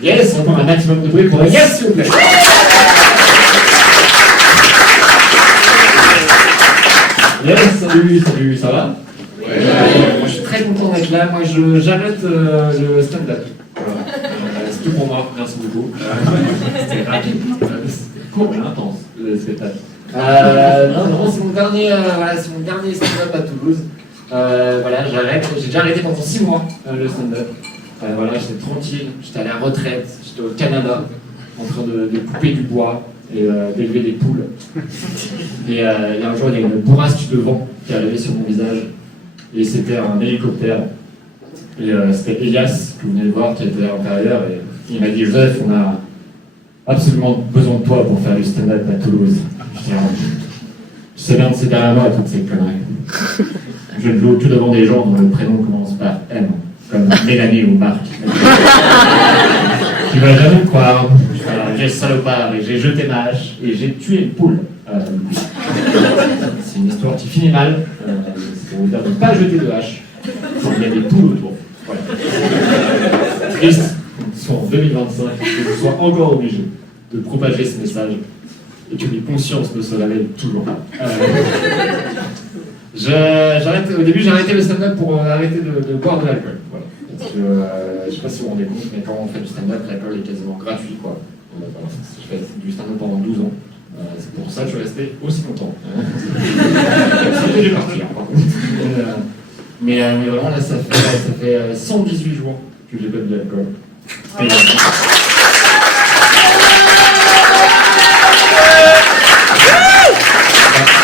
Yes, encore un maximum de bruit pour la yes, s'il vous plaît. Yes, salut, ça va? Ouais. Moi je suis très content d'être là, moi j'arrête le stand-up. Voilà. C'est tout pour moi, merci beaucoup. C'était rapide, c'était court et intense le spectacle. Non, c'est mon dernier stand-up à Toulouse. Voilà, j'arrête, j'ai déjà arrêté pendant 6 mois le stand-up. Voilà, j'étais tranquille, j'étais à la retraite, j'étais au Canada en train de couper du bois et d'élever des poules. Et un jour, il y a une bourrasque de vent qui est arrivée sur mon visage et c'était un hélicoptère. Et c'était Elias, que vous venez de voir, qui était à l'intérieur et il m'a dit « Joseph, on a absolument besoin de toi pour faire du stand-up à Toulouse. » Je sais bien de ces derniers mois toutes ces conneries. Je ne joue que devant des gens dont le prénom commence par M. Comme Mélanie ou Marc. Tu vas jamais me croire. J'ai salopard et j'ai jeté ma hache et j'ai tué une poule. C'est une histoire qui finit mal. C'est pour vous dire de ne pas jeter de hache. Il y a des poules autour. Voilà. Triste qu'on soit en 2025 et que je sois encore obligé de propager ce message et que mes consciences ne se révèlent toujours pas. Au début, j'ai arrêté le stand-up pour arrêter de boire de l'alcool. Voilà. Parce que, je ne sais pas si vous vous rendez compte, mais quand on fait du stand-up, l'alcool est quasiment gratuit. Quoi. Voilà. Je fais du stand-up pendant 12 ans. C'est pour ça que je suis resté aussi longtemps. C'est obligé de partir, par contre. Mais vraiment, là, ça fait 118 jours que j'ai pas bu d'alcool.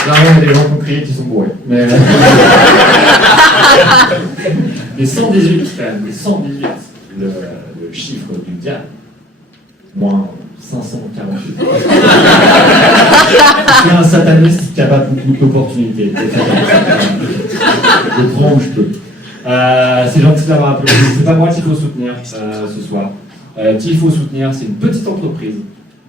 Là, il y a des gens qui ont crié qui sont bourrés. Mais 118, quand même, les 118, le chiffre du diable, moins 548. Je suis un sataniste qui n'a pas beaucoup d'opportunités. Je prends où je peux. C'est gentil d'avoir appelé. C'est pas moi qu'il faut soutenir ce soir. Qui il faut soutenir, c'est une petite entreprise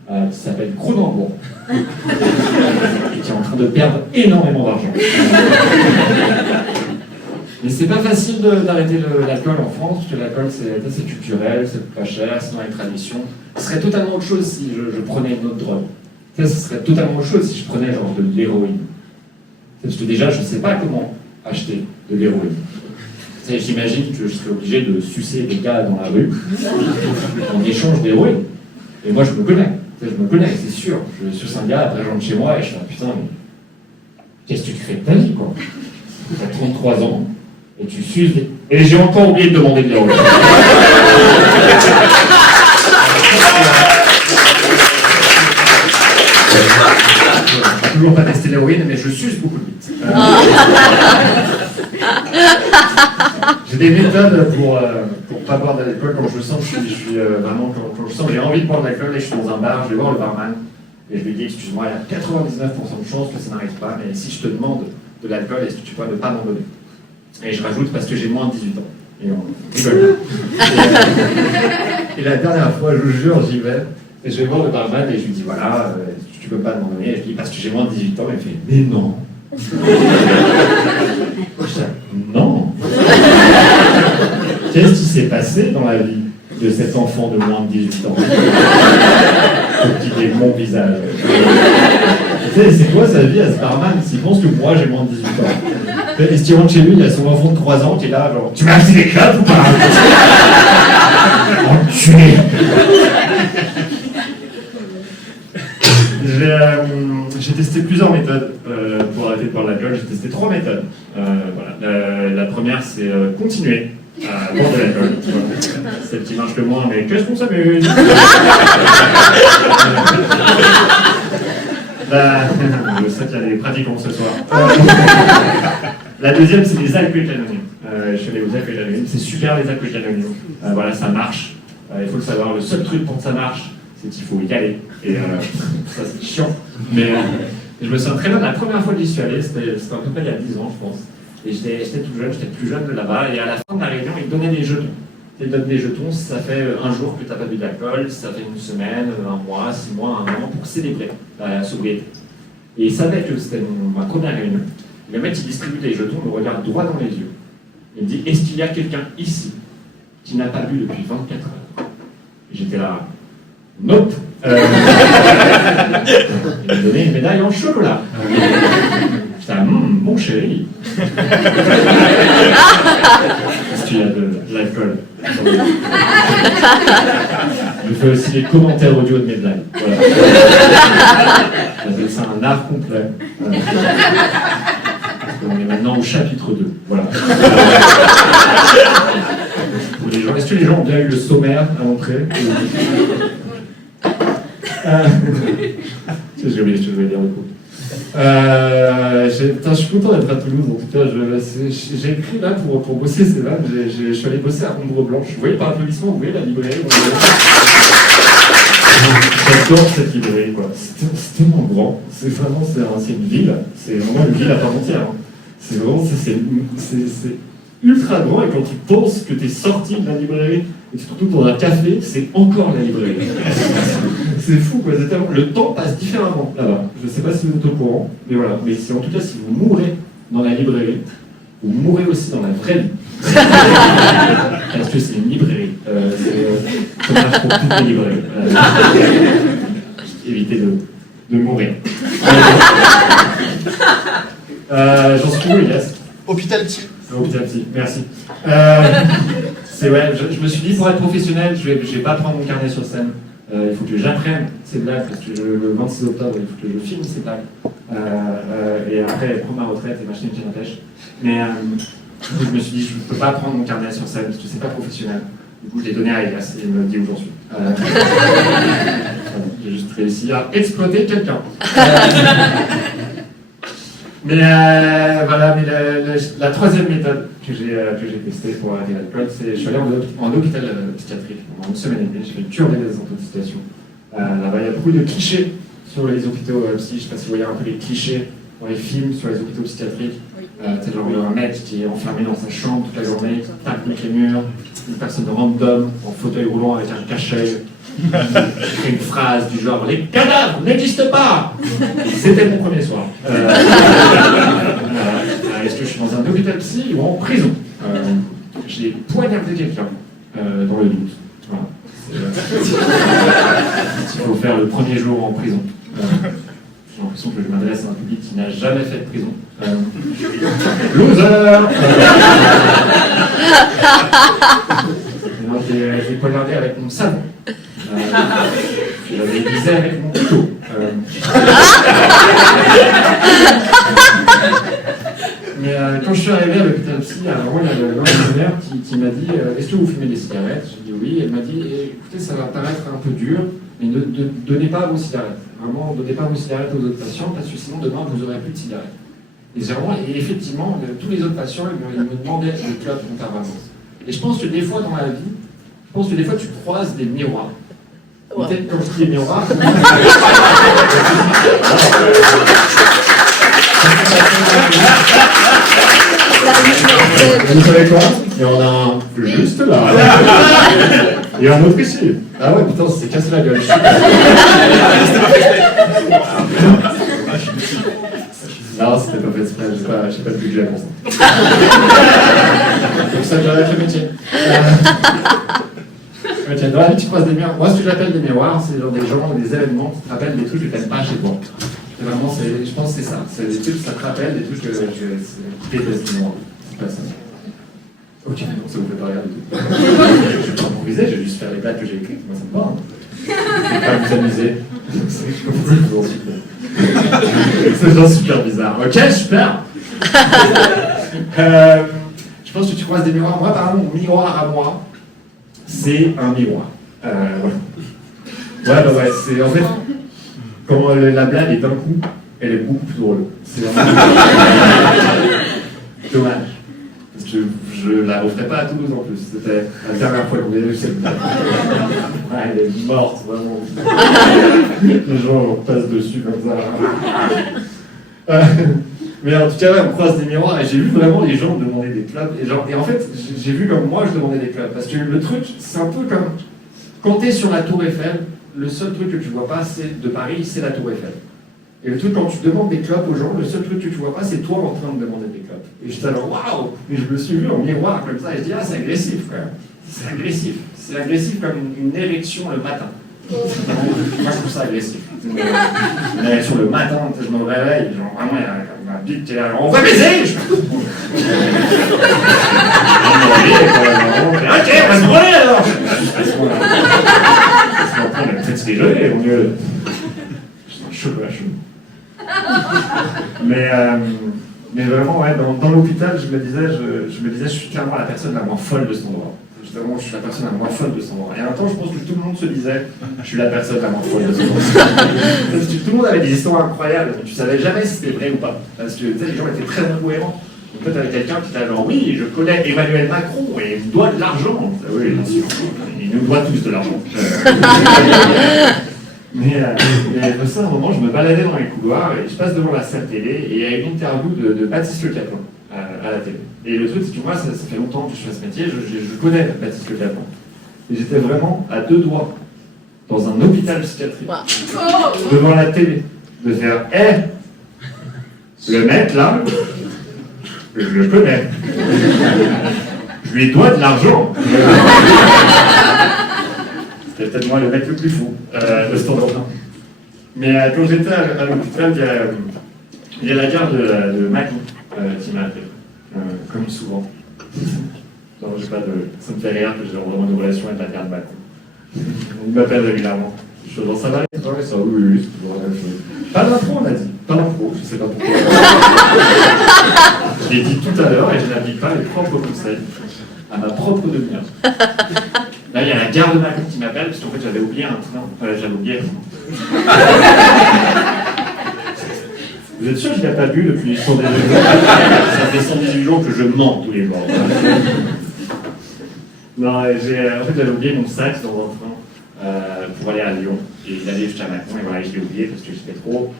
qui s'appelle Cronenbourg et qui est en train de perdre énormément d'argent. Mais c'est pas facile d'arrêter l'alcool en France, parce que l'alcool c'est culturel, c'est pas cher, c'est dans les traditions. Ce serait totalement autre chose si je prenais une autre drogue. Ce serait totalement autre chose si je prenais genre de l'héroïne. Parce que déjà je sais pas comment acheter de l'héroïne. J'imagine que je serais obligé de sucer des gars dans la rue en échange d'héroïne. Et moi je me connais, c'est sûr. Je suce un gars, après je rentre chez moi et je suis là, putain, mais qu'est-ce que tu fais de ta vie, quoi? Tu as 33 ans et tu suces des... Et j'ai encore oublié de demander de l'héroïne. Je n'ai toujours pas testé l'héroïne, mais je suce beaucoup de bite. J'ai des méthodes pour pas boire d'alcool quand je sens que je suis vraiment quand je sens que j'ai envie de boire de l'alcool et je suis dans un bar, je vais voir le barman et je lui dis excuse-moi, il y a 99% de chances que ça n'arrive pas, mais si je te demande de l'alcool, est-ce que tu peux ne pas m'en donner? Et je rajoute parce que j'ai moins de 18 ans. Et on rigole. Et la dernière fois, je vous jure, j'y vais et je vais voir le barman et je lui dis voilà, tu peux pas m'en donner, et je lui dis parce que j'ai moins de 18 ans, et il fait mais non. Non. Qu'est-ce qui s'est passé dans la vie de cet enfant de moins de 18 ans? Qui est mon visage. Tu sais, c'est quoi sa vie à ce barman s'il pense que moi j'ai moins de 18 ans? Et s'il rentre chez lui, il a son enfant de 3 ans qui est là, genre, tu m'as acheté des clopes ou pas? Enculé. J'ai testé plusieurs méthodes pour arrêter de boire de l'alcool. J'ai testé 3 méthodes. Voilà. La première, c'est continuer à boire de l'alcool. Voilà. Celle qui marche le moins, mais qu'est-ce qu'on s'amuse? Je sais qu'il y a des pratiquants ce soir. La deuxième, c'est les alcooliques anonymes. Je fais les alcooliques anonymes. C'est super, les alcooliques anonymes. Voilà, ça marche. Il faut le savoir. Le seul truc pour que ça marche, c'est qu'il faut y aller. Et ça, c'est chiant. Mais je me souviens très bien, la première fois que j'y suis allé, c'était à peu près il y a 10 ans, je pense. Et j'étais tout jeune, j'étais plus jeune de là-bas. Et à la fin de la réunion, ils donnaient des jetons. Ils donnent des jetons si ça fait un jour que tu n'as pas bu d'alcool, si ça fait une semaine, un mois, 6 mois, un an, pour célébrer la sobriété. Et il savait que c'était ma première réunion. Le mec qui distribue les jetons me regarde droit dans les yeux. Il me dit, est-ce qu'il y a quelqu'un ici qui n'a pas bu depuis 24 heures? Et j'étais là, nope. Il m'a donné une médaille en chocolat. J'étais là, mon chéri. Est-ce qu'il y a de l'alcool? Je fais aussi les commentaires audio de mes blagues. Voilà. J'appelle ça un art complet. On est maintenant au chapitre 2. Voilà. Pour les gens, est-ce que les gens ont bien eu le sommaire à l'entrée? J'ai oublié ce que je voulais dire du coup. Je suis content d'être à Toulouse, en tout cas, j'ai écrit là pour bosser ces vannes, je suis allé bosser à Ombre Blanche. Vous voyez par applaudissement, vous voyez la librairie? J'adore cette librairie, quoi. C'est tellement grand, c'est une ville, c'est vraiment une ville à part entière. Hein. C'est vraiment, c'est ultra grand, et quand tu penses que tu es sorti de la librairie et que tu te retrouves dans un café, c'est encore la librairie. C'est fou, quoi. Le temps passe différemment là-bas. Je ne sais pas si vous êtes au courant, mais voilà. Mais en tout cas, si vous mourrez dans la librairie, vous mourrez aussi dans la vraie vie. Parce que c'est une librairie. Ça marche pour toutes les librairies. Évitez de mourir. J'en suis où, Elias? Hôpital Psy. Hôpital Psy, merci. C'est vrai, je me suis dit, pour être professionnel, je vais pas prendre mon carnet sur scène. Il faut que j'apprenne ces blagues, parce que le 26 octobre, il faut que je filme ces blagues. Et après, prendre ma retraite et m'acheter une canne à pêche. Mais je me suis dit, je ne peux pas prendre mon carnet sur scène, parce que c'est pas professionnel. Du coup, je l'ai donné à Elias, et il me dit où j'en suis. J'ai juste réussi à exploiter quelqu'un. Mais voilà, mais la troisième méthode que j'ai testée pour arrêter l'alcool, c'est je suis allé en hôpital psychiatrique pendant une semaine et demie. J'ai fait une cure de désintoxication. Là-bas, il y a beaucoup de clichés sur les hôpitaux psy. Je ne sais pas si vous voyez un peu les clichés dans les films sur les hôpitaux psychiatriques. C'est genre il y a un mec qui est enfermé dans sa chambre toute la journée, qui tape avec les murs, une personne random en fauteuil roulant avec un cache-œil. Une phrase du genre « Les cadavres n'existent pas !» C'était mon premier soir. Est-ce que je suis dans un hôpital psy ou en prison? J'ai poignardé quelqu'un dans le doute. Voilà. Il faut faire le premier jour en prison. J'ai l'impression que je m'adresse à un public qui n'a jamais fait de prison. Loser. J'ai poignardé avec mon savon. J'avais aiguisé avec mon couteau. Mais quand je suis arrivé à l'hôpital psy, alors il y a l'infirmière qui m'a dit est-ce que vous fumez des cigarettes? J'ai dit oui. Elle m'a dit écoutez, ça va paraître un peu dur, mais ne donnez pas vos cigarettes. Vraiment, ne donnez pas vos cigarettes aux autres patients, parce que sinon demain vous n'aurez plus de cigarettes. Et effectivement, tous les autres patients ils me demandaient des clopes en permanence. Et je pense que des fois dans la vie, tu croises des miroirs. Ouais. Peut-être quand je dis des miroirs. Vous savez quoi? Il y en a un juste là. Il y a un autre ici. Ah ouais, putain, c'est cassé la gueule. Non, c'était pas fait exprès, j'ai pas de budget pour ça. Comme ça, j'arrête le métier. Okay, dans la vie, tu croises des miroirs. Moi, ce que j'appelle des miroirs, c'est genre des gens ou des événements qui te rappellent des trucs que tu n'aimes pas chez toi. Vraiment, je pense que c'est ça. C'est des trucs, ça te rappelle des trucs que je déteste. C'est pas ça. Ok, donc ça vous fait pas rire du tout. Je vais pas improviser, je vais juste faire les blagues que j'ai écrites. Moi, ça me parle. Je vais pas vous amuser. C'est genre super bizarre. Ok, super. Je pense que tu croises des miroirs. Moi, par exemple, mon miroir à moi, c'est un miroir. Voilà. Ouais, c'est en fait, quand la blague est d'un coup, elle est beaucoup plus drôle. C'est vraiment dommage. Parce que je la referai pas à Toulouse en plus. C'était la dernière fois qu'on a eu cette blague. Elle est morte, vraiment. Les gens passent dessus comme ça. Mais en tout cas, on croise des miroirs et j'ai vu vraiment les gens demander des clubs. Et en fait, j'ai vu comme moi, je demandais des clubs. Parce que le truc, c'est un peu comme quand tu es sur la Tour Eiffel, le seul truc que tu vois pas de Paris, c'est la Tour Eiffel. Et le truc, quand tu demandes des clopes aux gens, le seul truc que tu vois pas, c'est toi en train de demander des clopes. Et j'étais alors, waouh! Et je me suis vu en miroir comme ça, et je dis, ah, c'est agressif, quand même. C'est agressif. C'est agressif comme une érection le matin. Moi, je trouve ça agressif. Une érection le matin, je me réveille, genre vraiment, il y a ma bite qui est là, on va baiser! Ok, on va se brûler alors! Parce qu'on va peut-être déjeuner, au mieux. Chocolat chaud. Mais vraiment, ouais, dans l'hôpital, je me disais, je suis clairement la personne la moins folle de cet endroit. Justement, je suis la personne la moins folle de cet endroit. Et en même temps, je pense que tout le monde se disait, je suis la personne la moins folle de cet endroit. Parce que tout le monde avait des histoires incroyables, mais tu savais jamais si c'était vrai ou pas. Parce que tu sais, les gens étaient très incohérents. Donc toi, tu avais quelqu'un qui t'a genre, oui, je connais Emmanuel Macron et il me doit de l'argent. Oui, bien sûr. Il nous doit tous de l'argent. Mais de ça, à un moment, je me baladais dans les couloirs et je passe devant la salle télé et il y a une interview de Baptiste Le Caplin à la télé. Et le truc, c'est que moi, ça fait longtemps que je fais ce métier, je connais Baptiste Le Caplin. Et j'étais vraiment à 2 doigts, dans un hôpital psychiatrique, devant la télé, de faire le mec là, je le connais. Je lui dois de l'argent. C'était peut-être moi le mec le plus fou de ce temps-là. Mais quand j'étais à l'hôpital, il y a la gare de Macon qui m'a appelé, comme souvent. Non, j'ai pas de... Ça me fait rire que j'ai vraiment une relation avec la gare de Macon. Il m'appelle régulièrement. Je dis, ça va? Ouais, ça va, oui, c'est toujours la même chose. Pas d'impro, on a dit. Pas d'impro, je sais pas pourquoi. Je l'ai dit tout à l'heure et je n'applique pas les propres conseils à ma propre demeure. Là, il y a la gare de Macon qui m'appelle, parce qu'en fait, j'avais oublié un train. J'avais oublié. Vous êtes sûr que je l'ai pas bu depuis 118 jours? Ça fait 118 jours que je mens tous les jours. Non, en fait, j'avais oublié mon sac dans un train pour aller à Lyon. Et il allait jusqu'à Macon, et voilà, je l'ai oublié parce que j'étais trop...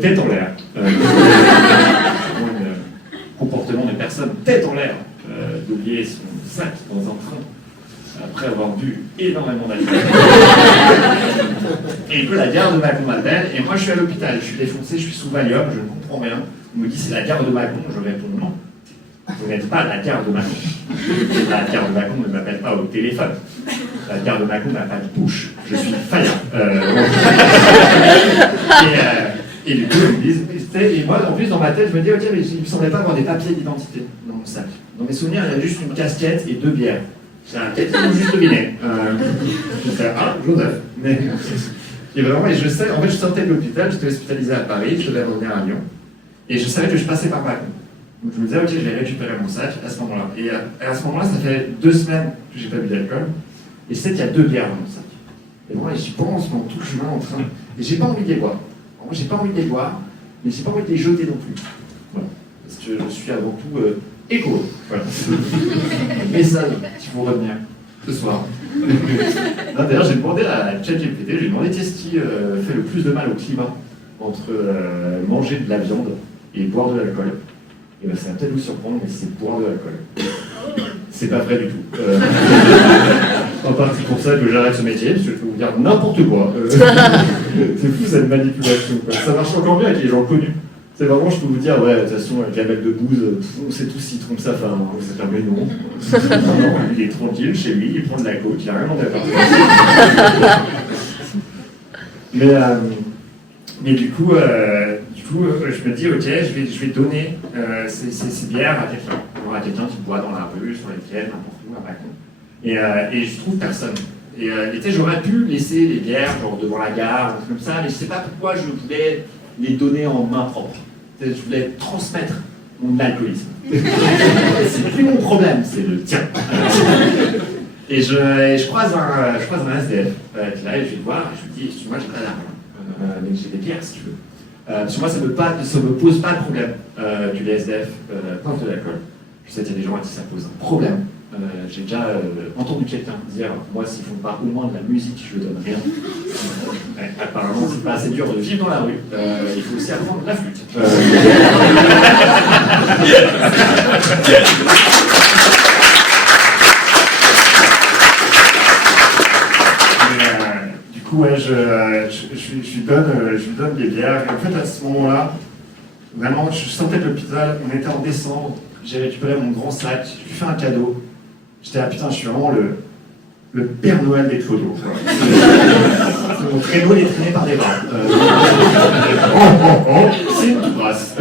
tête en l'air. Comportement de personne tête en l'air. D'oublier son sac dans un train. Après avoir bu énormément d'alcool. Et que la gare de Macon m'appelle, et moi je suis à l'hôpital, je suis défoncé, je suis sous Valium, je ne comprends rien. On me dit c'est la gare de Macon, je réponds non. Vous n'êtes pas la gare de Macon. La gare de Macon ne m'appelle pas au téléphone. La gare de Macon n'a pas de bouche. Je suis faillant. Et du coup, ils me disent, et moi en plus dans ma tête, je me dis, ok, mais il ne me semblait pas avoir des papiers d'identité dans mon sac. Dans mes souvenirs, il y a juste une casquette et 2 bières. Peut-être qu'ils ont juste deviné. Je fais, ah, Joseph. Mais, et vraiment, et je sais, en fait, je sortais de l'hôpital, j'étais hospitalisé à Paris, je devais revenir à Lyon, et je savais que je passais par Macon. Donc je me disais, ok, je vais récupérer mon sac à ce moment-là. Et à ce moment-là, ça fait 2 semaines que j'ai pas bu d'alcool, et je sais qu'il y a 2 bières dans mon sac. Et moi, j'y pense pendant tout le chemin en train, et j'ai pas envie de les boire. Moi, j'ai pas envie de les boire, mais j'ai pas envie de les jeter non plus. Voilà. Parce que je suis avant tout écolo. Voilà. Message qu'il faut retenir ce soir. D'ailleurs, j'ai demandé à ChatGPT, j'ai demandé qu'est-ce qui fait le plus de mal au climat entre manger de la viande et boire de l'alcool. Et ben, ça va peut-être vous surprendre, mais c'est boire de l'alcool. C'est pas vrai du tout. En partie pour ça que j'arrête ce métier, parce que je peux vous dire n'importe quoi. C'est fou cette manipulation. Quoi. Ça marche encore mieux avec les gens connus. C'est vraiment, je peux vous dire, ouais, de toute façon, avec la mec de Bouze, on sait tous s'il trompe sa femme. C'est pas mais non. Non, il est tranquille chez lui, il prend de la coke, il a rien demandé à part. Mais du coup, je me dis, ok, je vais donner ces bières à quelqu'un qui boit dans la rue, sur les quais, n'importe où, à Macon. Et je trouve personne. Et tu sais, j'aurais pu laisser les bières genre devant la gare, un truc comme ça, mais je sais pas pourquoi je voulais les donner en main propre. Je voulais transmettre mon alcoolisme. C'est plus mon problème, c'est le tien. Et je croise un SDF qui là, et je vais le voir, et je lui dis, moi j'ai pas d'argent, donc j'ai des bières si tu veux. Parce que moi ça me pose pas de problème que les SDF portent de l'alcool. Je sais qu'il y a des gens à qui ça pose un problème. J'ai déjà entendu quelqu'un dire, moi s'ils font pas au moins de la musique, je ne donne rien. Apparemment, c'est pas assez dur de vivre dans la rue. Il faut aussi apprendre la flûte. Du coup, ouais, je lui donne des bières. Et en fait, à ce moment-là, vraiment, je sortais de l'hôpital, on était en décembre, j'ai récupéré mon grand sac, je lui fais un cadeau. J'étais là, putain, je suis vraiment le Père Noël des clodos. Mon traîneau, il est traîné par des bras. C'est une toute grâce.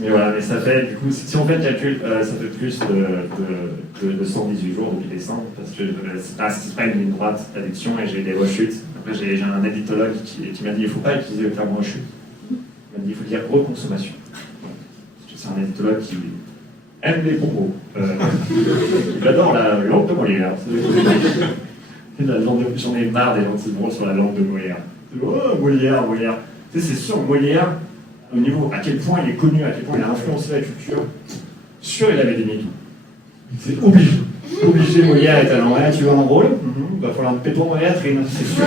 Mais voilà, mais ça fait, du coup, si on fait le calcul, ça fait plus de 118 jours depuis décembre, parce que c'est pas une ligne droite d'addiction et j'ai eu des rechutes. Après, j'ai un addictologue qui m'a dit il ne faut pas utiliser le terme rechute. Il m'a dit il faut dire reconsommation. Parce que c'est un addictologue qui aime les propos. Il adore la langue de Molière. J'en ai marre des gens qui se branlent sur la langue de Molière. Oh, Molière. Tu sais, c'est sûr, Molière, au niveau à quel point il est connu, à quel point il a influencé la culture, sûr il avait des mythos. C'est obligé. Obligé, Molière est à l'envers. Tu veux un rôle Il va falloir un péton dans les latrines, c'est sûr.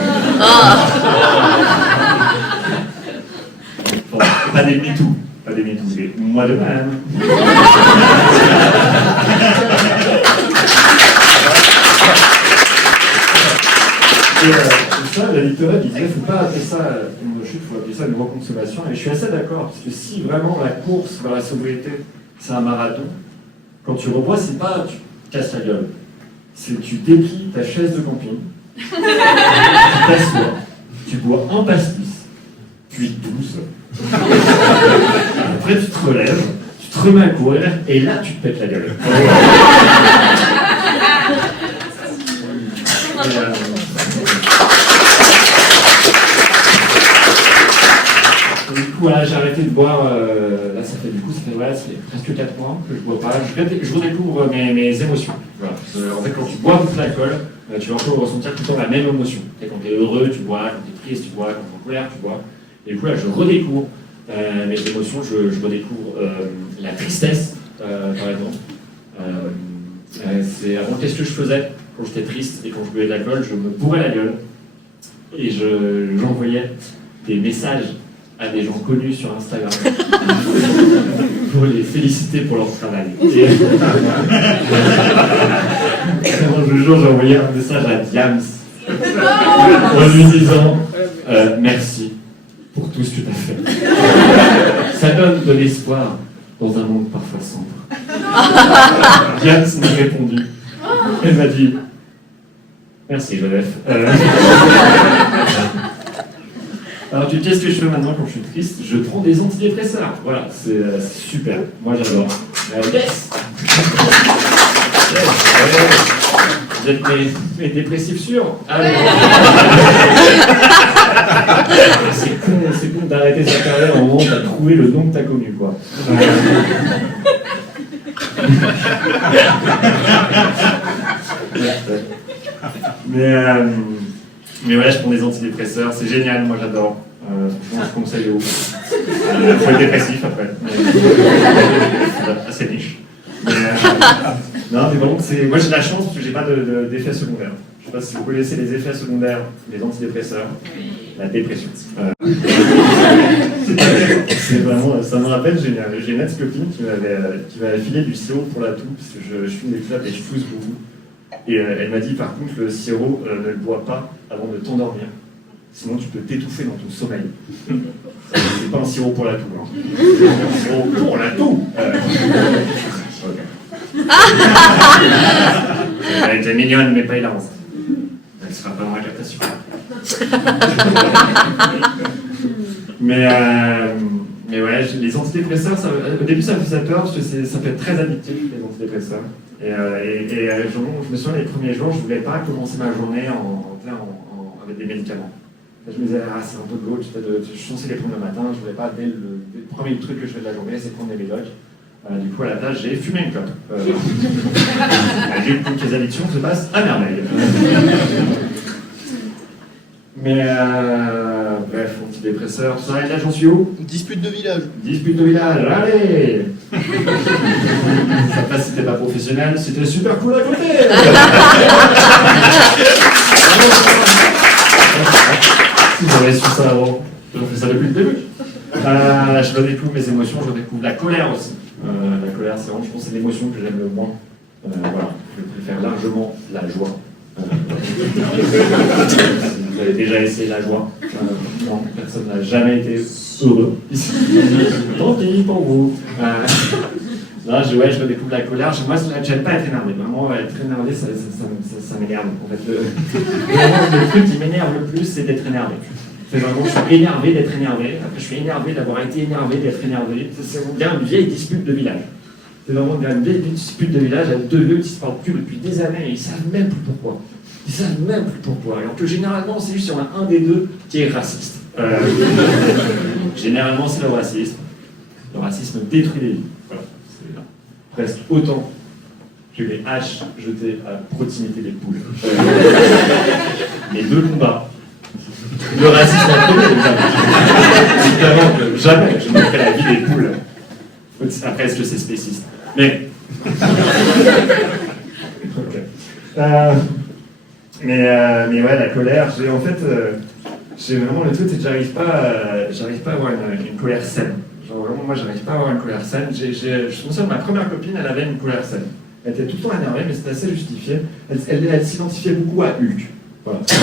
Bon, pas des mythos. Pas des mythos, mais moi de même. Et ça, la littérale disait, il ne faut pas appeler ça une rechute, il faut appeler ça une reconsommation. Et je suis assez d'accord, parce que si vraiment la course vers la sobriété, c'est un marathon, quand tu rebois, c'est pas tu casses la gueule. C'est tu déplies ta chaise de camping, tu t'assois, tu bois un pastis, puis 12. Après, tu te relèves, tu te remets à courir, et là, tu te pètes la gueule. Du coup, voilà, j'ai arrêté de boire, là ça fait presque 4 mois que je bois pas. Je redécouvre mes émotions. Voilà. En fait, quand tu bois beaucoup d'alcool, tu vas encore ressentir tout le temps la même émotion. Et quand tu es heureux, tu bois, quand tu es triste, tu bois, quand tu es en colère, tu bois. Et du coup, là, je redécouvre mes émotions, je redécouvre la tristesse, par exemple. Avant, qu'est-ce que je faisais quand j'étais triste et quand je buvais de l'alcool? Je me bourrais la gueule et j'envoyais des messages à des gens connus sur Instagram pour les féliciter pour leur travail. Et un jour, j'ai envoyé un message à Diams en lui disant merci pour tout ce que tu as fait. Ça donne de l'espoir dans un monde parfois sombre. Diams m'a répondu. Elle m'a dit merci Joseph. Alors, qu'est-ce que je fais maintenant quand je suis triste? Je prends des antidépresseurs. Voilà, c'est super. Moi, j'adore. Yes. Vous êtes mes dépressifs sûrs? Allez. C'est con d'arrêter sa carrière au moment où tu as trouvé le nom que tu as connu, quoi. Mais ouais, je prends des antidépresseurs, c'est génial, moi j'adore. Franchement, je conseille aux. Il faut être dépressif après. Assez niche. Non, mais bon, moi j'ai de la chance parce que j'ai pas d'effets secondaires. Je sais pas si vous connaissez les effets secondaires des antidépresseurs. La dépression. C'est vraiment, ça me rappelle, j'ai une ex-copine qui m'avait filé du sirop pour la toux, parce que je fume des clopes et je pousse beaucoup. Et elle m'a dit par contre, le sirop ne le bois pas avant de t'endormir, sinon tu peux t'étouffer dans ton sommeil. C'est pas un sirop pour la toux, hein. C'est un sirop pour la toux. Elle était mignonne, mais pas hilarante. Elle sera pas dans la captation. Mais ouais, les antidépresseurs, au début ça me faisait peur parce que ça peut être très addictif, les antidépresseurs. Je me souviens les premiers jours, je ne voulais pas commencer ma journée avec des médicaments. Je me disais, c'est un peu glauque, je suis censé les prendre le matin, je ne voulais pas, dès le premier truc que je fais de la journée, c'est prendre des médocs. Du coup, à la tâche, j'ai fumé une clope. J'ai vu que les addictions se passent à merveille. Mais bref, antidépresseur, tout ça, et là j'en suis où? Dispute de village. Dispute de village, allez. Ça passe si t'es pas professionnel, c'était super cool à côté. Si j'aurais su ça avant, j'aurais fait ça depuis le début. Je redécouvre mes émotions, je redécouvre la colère aussi. La colère, c'est vraiment, je pense, c'est l'émotion que j'aime le moins. Voilà, je préfère largement la joie. Vous avez déjà essayé la joie? Non, personne n'a jamais été heureux. Tant pis pour vous. Là, je redécouvre la colère. Moi, j'aime pas être énervé. Vraiment, être énervé, ça m'énerve. En fait, vraiment, le truc qui m'énerve le plus, c'est d'être énervé. C'est vraiment, je suis énervé d'être énervé. Après, je suis énervé d'avoir été énervé d'être énervé. C'est une vieille dispute de village. C'est vraiment une vieille dispute de village avec deux vieux qui se parlent plus depuis des années et ils savent même plus pourquoi. Ils savent même plus pourquoi. Alors que généralement, c'est juste sur un des deux qui est raciste. Généralement, c'est le racisme. Le racisme détruit les vies. Voilà. C'est presque autant que les haches jetées à proximité des poules. Les deux combats. Le racisme en premier, évidemment que jamais je mettrai la vie des poules. Après, est-ce que c'est spéciste? Mais. Okay. Mais ouais, la colère, j'ai vraiment le truc, c'est que j'arrive pas à avoir une colère saine. Genre vraiment, moi, j'arrive pas à avoir une colère saine. Je me souviens de ma première copine, elle avait une colère saine. Elle était tout le temps énervée, mais c'était assez justifié. Elle s'identifiait beaucoup à Hulk. Voilà. Je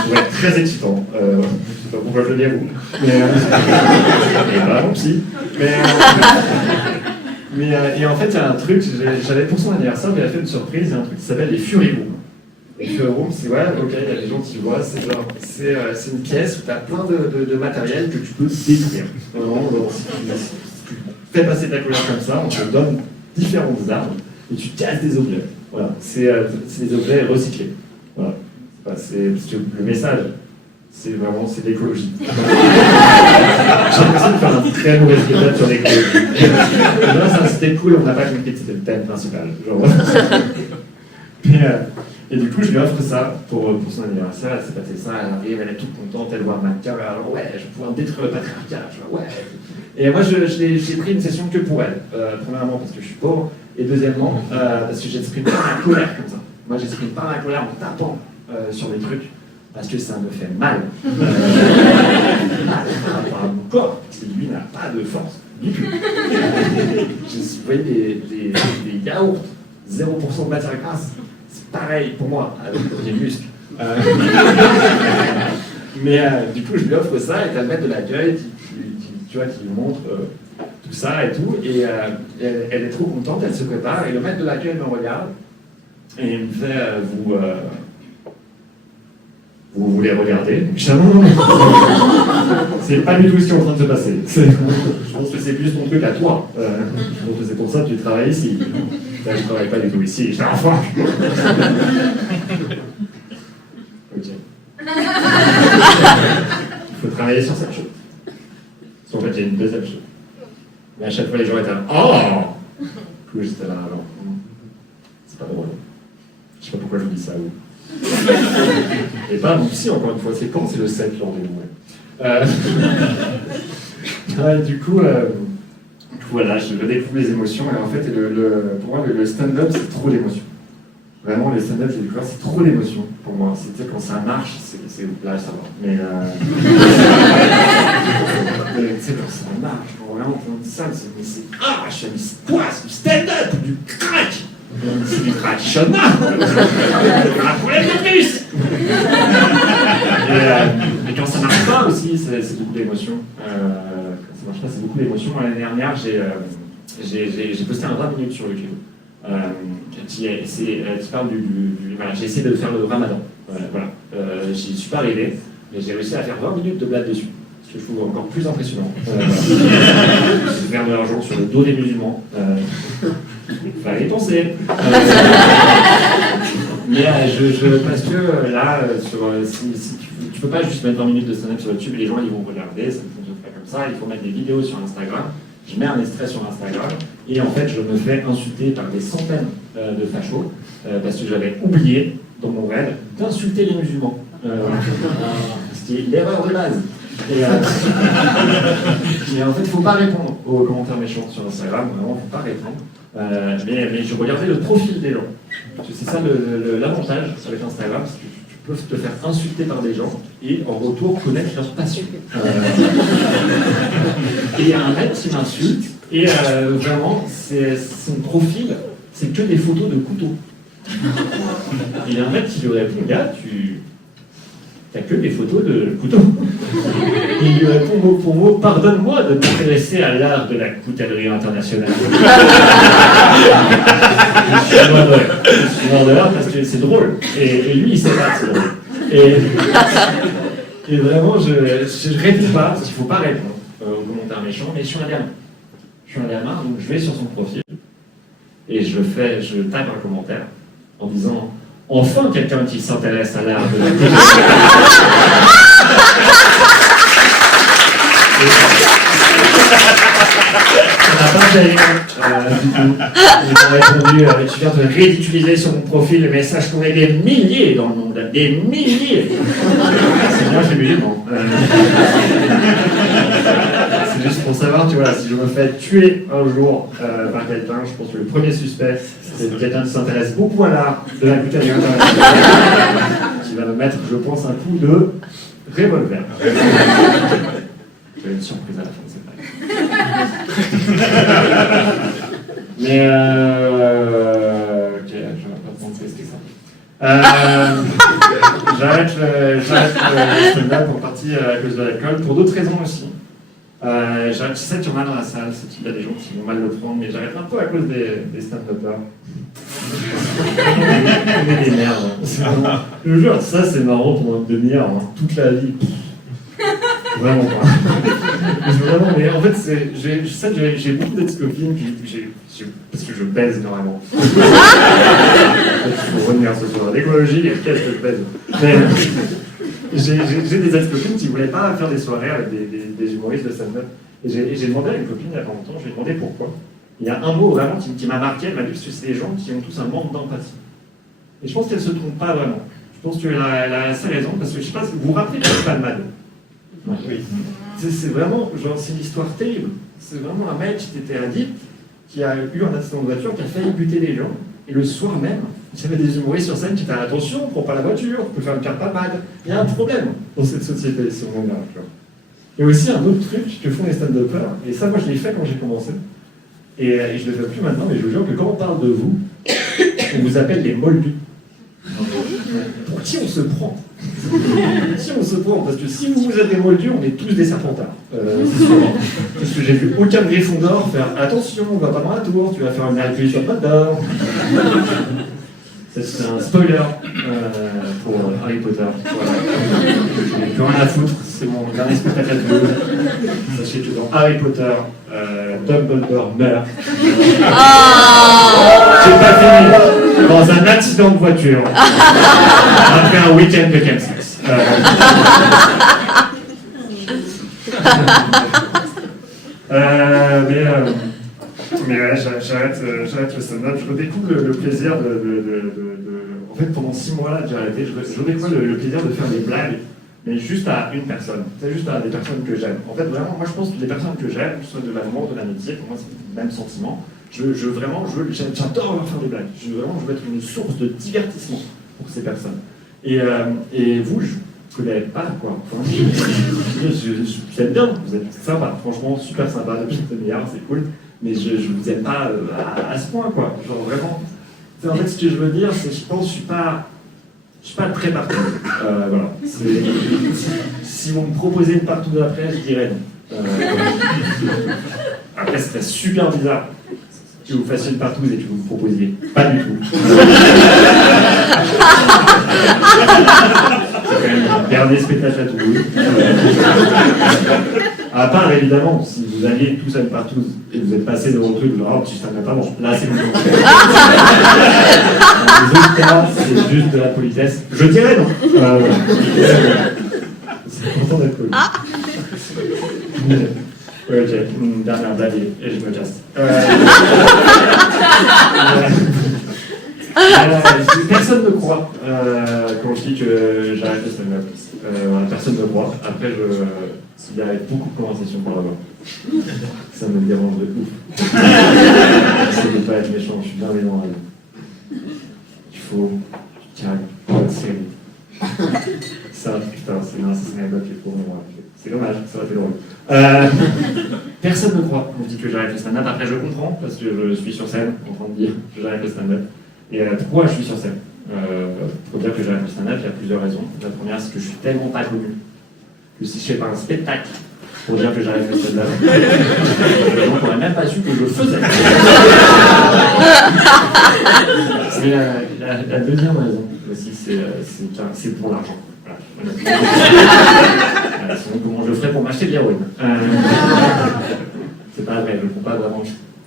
trouvais très excitant. Je sais pas pourquoi je le dis à vous. Mais voilà, mon psy. Et en fait, il y a un truc, j'avais pour son anniversaire, il a fait une surprise, il y a un truc qui s'appelle les Fury Rooms. Les Fury Rooms, c'est ouais, ok, il y a des gens qui voient, c'est une pièce où tu as plein de matériel que tu peux détruire. Vraiment, si tu fais passer ta colère comme ça, on te donne différentes armes et tu casses des objets. Voilà, c'est des objets recyclés. Voilà. Parce que le message, c'est de l'écologie. J'ai l'impression de faire un très mauvais épisode sur l'écologie. C'était cool, on n'a pas compris que c'était le thème principal. Et du coup, je lui offre ça pour son anniversaire. Elle s'est passé ça, elle arrive, elle est toute contente, elle voit mannequin. Alors, ouais, je vais pouvoir détruire le patriarcat. Ouais. Et moi, j'ai pris une session que pour elle. Premièrement, parce que je suis pauvre. Et deuxièmement, parce que j'exprime pas ma colère comme ça. Moi, j'exprime pas ma colère en tapant sur des trucs, parce que ça me fait mal. Mal par rapport à mon corps, parce que lui n'a pas de force du tout. Vous voyez des yaourts, 0% de matière grasse, c'est pareil pour moi, avec des muscles. Mais du coup, je lui offre ça, et t'as le maître de l'accueil qui lui montre tout ça et tout, et elle est trop contente, elle se prépare, et le maître de l'accueil me regarde, et il me fait, vous voulez regarder? Je dis, non. C'est pas du tout ce qui est en train de se passer. Je pense que c'est plus ton truc à toi. Je pense que c'est pour ça que tu travailles ici. Là, je travaille pas du tout ici. Je dis, enfin. Ok. Il faut travailler sur cette chose. Parce qu'en fait, il y a une deuxième chose. Mais à chaque fois, les gens étaient là, oh! Du coup, j'étais là, alors. C'est pas drôle. Je sais pas pourquoi je vous dis ça, vous. Et pas mon psy, encore une fois, c'est quand? C'est le 7 lors des du coup, voilà, je redécouvre les émotions, et en fait, pour moi, le stand-up, c'est trop d'émotions. Vraiment, le stand-up, c'est trop d'émotions pour moi. C'est quand ça marche, c'est là, ça va. Mais c'est quand ça marche, quand vraiment, on dit ça, c'est je suis quoi, c'est du stand-up, du crack! C'est du fractionnement. Un problème de plus. Et quand ça marche pas aussi, c'est beaucoup d'émotions. Quand ça marche pas, c'est beaucoup d'émotions. L'année dernière, j'ai posté un 20 minutes sur YouTube qui parle voilà, j'ai essayé de faire le ramadan. Voilà. J'y suis pas arrivé, mais j'ai réussi à faire 20 minutes de blagues dessus. Ce que je trouve encore plus impressionnant. Je faire de l'argent sur le dos des musulmans. Fallait y penser. Mais parce que là, si tu peux pas juste mettre 20 minutes de stand-up sur YouTube et les gens ils vont regarder, ça ne fonctionne pas comme ça. Il faut mettre des vidéos sur Instagram. Je mets un extrait sur Instagram et en fait je me fais insulter par des centaines de fachos parce que j'avais oublié dans mon rêve d'insulter les musulmans. Ce qui est l'erreur de base. Mais en fait, il ne faut pas répondre aux commentaires méchants sur Instagram, vraiment, il ne faut pas répondre. Mais je regardais le profil des gens. C'est ça l'avantage avec Instagram, c'est que tu peux te faire insulter par des gens et en retour connaître leur passion. Et il y a un mec qui m'insulte et vraiment, son profil, c'est que des photos de couteaux. Et il y a un mec qui lui répond, gars, t'as que des photos de couteaux. Il lui répond mot pour mot, pardonne-moi de m'intéresser à l'art de la coutellerie internationale. Je suis mort de rire parce que c'est drôle. Et lui, il sait pas que c'est drôle. Et vraiment, je réponds pas, parce qu'il ne faut pas répondre aux commentaires méchants, mais je suis un gamin. Je suis un gamin, donc je vais sur son profil et je tape un commentaire en disant « Enfin quelqu'un qui s'intéresse à l'art de la coutellerie !» Ça n'a pas gêné, du coup. Ils m'ont répondu, tu viens de ridiculiser sur mon profil, mais sache qu'on est des milliers dans le monde, des milliers. C'est moi, je suis musulman. C'est juste pour savoir, tu vois, si je me fais tuer un jour par quelqu'un, je pense que le premier suspect, c'est quelqu'un qui s'intéresse beaucoup à l'art de la coutellerie internationale, qui va me mettre, je pense, un coup de revolver. J'ai une surprise à la fin de cette blague. Mais ok, je vais pas te montrer ce que c'est ça. J'arrête le stand-up en partie à cause de l'alcool, pour d'autres raisons aussi. Je sais qu'il y en a dans la salle, il y a des gens qui vont mal le prendre, mais j'arrête un peu à cause des stand-uppers. On est des merdes. Je vous jure, ça c'est marrant pendant une demi-heure, hein, toute la vie. Vraiment pas. Vraiment, mais en fait, j'ai beaucoup d'ex-copines parce que je baise énormément. Il faut revenir ce soir à l'écologie, et qu'est-ce que je baise. Mais j'ai des ex-copines qui ne voulaient pas faire des soirées avec des humoristes de stand-up. Et j'ai demandé à une copine il y a pas longtemps, je lui ai demandé pourquoi. Il y a un mot vraiment qui m'a marqué, elle m'a dit que c'est des gens qui ont tous un manque d'empathie. Et je pense qu'elle ne se trompe pas vraiment. Je pense qu'elle a assez raison, parce que je ne sais pas si vous vous rappelez de Palmade. Oui. C'est vraiment, genre, c'est une histoire terrible. C'est vraiment un mec qui était addict, qui a eu un accident de voiture, qui a failli buter des gens, et le soir même, il y avait des humoristes sur scène qui étaient attention, prends pas la voiture, tu peux faire une carte Palmade. Il y a un problème dans cette société, si on regarde. Et aussi un autre truc que font les stand-uppers, et ça, moi je l'ai fait quand j'ai commencé, et je ne le fais plus maintenant, mais je vous jure que quand on parle de vous, on vous appelle les moldus. Pour qui on se prend? Si on se prend, parce que si vous êtes des moldus, on est tous des serpentards. C'est sûr. Parce que j'ai vu aucun Gryffondor faire attention, on va pas dans la tour, tu vas faire une alcoolique sur le d'or. C'est un spoiler pour Harry Potter. Voilà. Je n'ai plus rien à foutre, c'est mon dernier spectacle à Toulouse. Sachez que dans Harry Potter, Dumbledore meurt. J'ai pas fini. Dans un accident de voiture. Après un week-end de chemsex. Mais ouais, j'arrête le stand-up. Je redécouvre le plaisir En fait, pendant 6 mois là, j'ai arrêté. Je redécouvre le plaisir de faire des blagues, mais juste à une personne. C'est juste à des personnes que j'aime. En fait, vraiment, moi je pense que les personnes que j'aime, que ce soit de l'amour, de l'amitié, pour moi c'est le même sentiment. J'adore leur faire des blagues. Je veux être une source de divertissement pour ces personnes. Et vous, je ne connais pas, quoi. Enfin, vous êtes bien, vous êtes sympa, franchement, super sympa, depuis une demi-heure, c'est cool. Mais je ne vous aime pas à ce point, quoi. Genre vraiment. En fait, ce que je veux dire, c'est que je pense que je suis pas très partout. Voilà. Si vous me proposez une partout d'après, je dirais non. Après, ce serait super bizarre que vous fassiez une partouze et que vous me proposiez. Pas du tout. C'est quand même un dernier spectacle à Toulouse. À part, évidemment, si vous alliez tous à une partouze et vous êtes passé devant le truc, genre, oh, tu savais pas, bon, là, c'est bon. Dans les autres cas, c'est juste de la politesse. Je dirais non. C'est content d'être connu. Ouais, ok, une dernière blague et je me casse. Personne ne croit quand je dis que j'arrête le stand-up. Personne ne croit. Après, il y a beaucoup de conversations par là-bas. Ça me dérange de ouf. J'essaie de ne pas être méchant, je suis bienveillant dans la vie. Il faut calme, pas de série. Ça, putain, c'est une anecdote qui est pour moi. C'est dommage, ça aurait été drôle. Personne ne croit quand je dis que j'arrête le stand-up. Après, je comprends, parce que je suis sur scène en train de dire que j'arrête le stand-up. Et pourquoi je suis sur scène pour dire que j'arrête le stand-up, il y a plusieurs raisons. La première, c'est que je suis tellement pas connu que si je fais pas un spectacle pour dire que j'arrête le stand-up, les gens n'auraient même pas su que je le faisais. Et la deuxième raison aussi, c'est pour l'argent. Voilà, sinon, comment je ferais pour m'acheter de l'héroïne C'est pas vrai, je ne prends pas d'argent.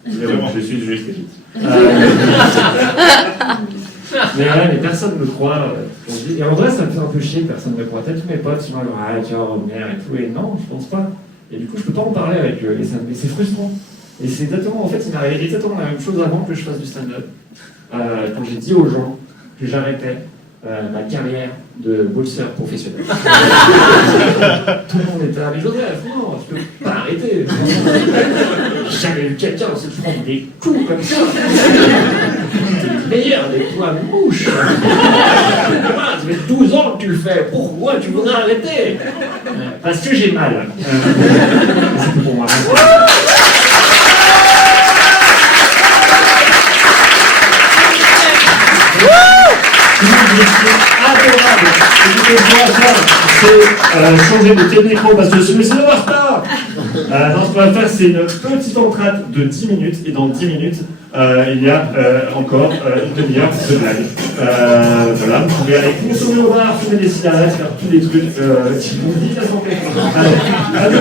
Je suis juste élite. Mais voilà, mais personne ne me croit. Et en vrai, ça me fait un peu chier que personne ne me croit. Peut-être tous mes potes sont là, ah, tu vas revenir et tout. Et non, je pense pas. Et du coup, je peux pas en parler avec eux. Et c'est frustrant. Et c'est exactement, en fait, il m'est arrivé exactement la même chose avant que je fasse du stand-up. Quand j'ai dit aux gens que j'arrêtais ma carrière de boxeur professionnel. Tout le monde était là, mais Joseph, non, tu peux pas arrêter. Jamais vu quelqu'un se prendre des coups comme ça. T'es le meilleur des poids mouches. Ça fait 12 ans que tu le fais. Pourquoi tu voudrais arrêter? Parce que j'ai mal. C'est tout pour moi. Adorable. Écoutez-moi ça, c'est changer de micro parce que celui-ci ne marche pas. Non, ce qu'on va faire, c'est une petite entrade de 10 minutes. Et dans 10 minutes, il y a encore une demi-heure de blague. Voilà, vous pouvez aller consommer au bar, fumer des cigarettes, faire tous les trucs qui vous disent la santé. Allez, à